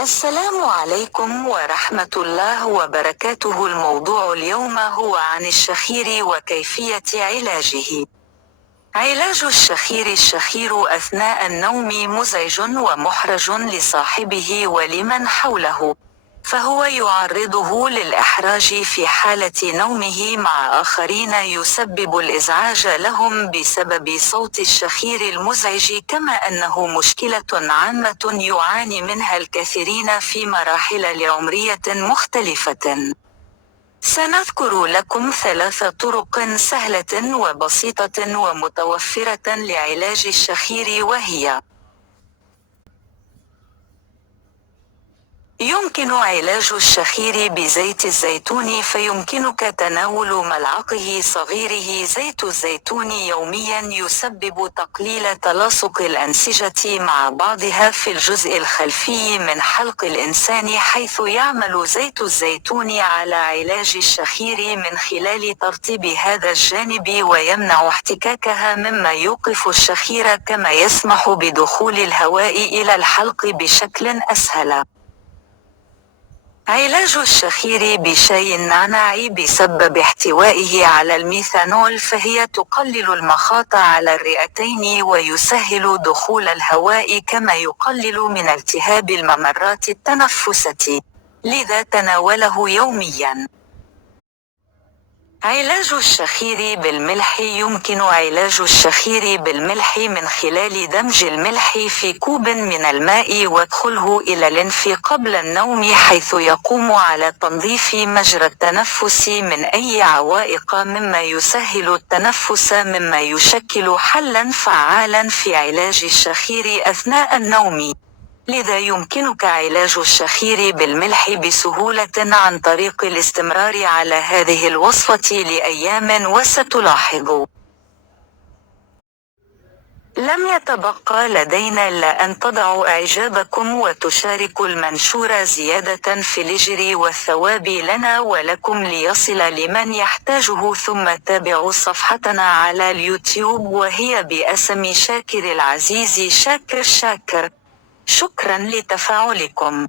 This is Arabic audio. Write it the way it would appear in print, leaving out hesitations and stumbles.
السلام عليكم ورحمة الله وبركاته. الموضوع اليوم هو عن الشخير وكيفية علاجه. علاج الشخير: الشخير أثناء النوم مزعج ومحرج لصاحبه ولمن حوله، فهو يعرضه للإحراج في حالة نومه مع آخرين، يسبب الإزعاج لهم بسبب صوت الشخير المزعج، كما أنه مشكلة عامة يعاني منها الكثيرين في مراحل عمرية مختلفة. سنذكر لكم 3 طرق سهلة وبسيطة ومتوفرة لعلاج الشخير، وهي: يمكن علاج الشخير بزيت الزيتون، فيمكنك تناول ملعقه صغيره زيت الزيتون يوميا، يسبب تقليل تلاصق الأنسجة مع بعضها في الجزء الخلفي من حلق الإنسان، حيث يعمل زيت الزيتون على علاج الشخير من خلال ترطيب هذا الجانب ويمنع احتكاكها، مما يوقف الشخير، كما يسمح بدخول الهواء إلى الحلق بشكل أسهل. علاج الشخير بشاي النعناع: بسبب احتوائه على الميثانول، فهي تقلل المخاط على الرئتين ويسهل دخول الهواء، كما يقلل من التهاب الممرات التنفسية، لذا تناوله يوميا. علاج الشخير بالملح: يمكن علاج الشخير بالملح من خلال دمج الملح في كوب من الماء وادخله إلى الأنف قبل النوم، حيث يقوم على تنظيف مجرى التنفس من أي عوائق، مما يسهل التنفس، مما يشكل حلاً فعالاً في علاج الشخير أثناء النوم. لذا يمكنك علاج الشخير بالملح بسهولة عن طريق الاستمرار على هذه الوصفة لأيام، وستلاحظ لم يتبقى لدينا إلا أن تضعوا إعجابكم وتشاركوا المنشور زيادة في الأجر والثواب لنا ولكم ليصل لمن يحتاجه، ثم تابعوا صفحتنا على اليوتيوب وهي باسم شاكر العزيز شاكر. شكرا لتفاعلكم.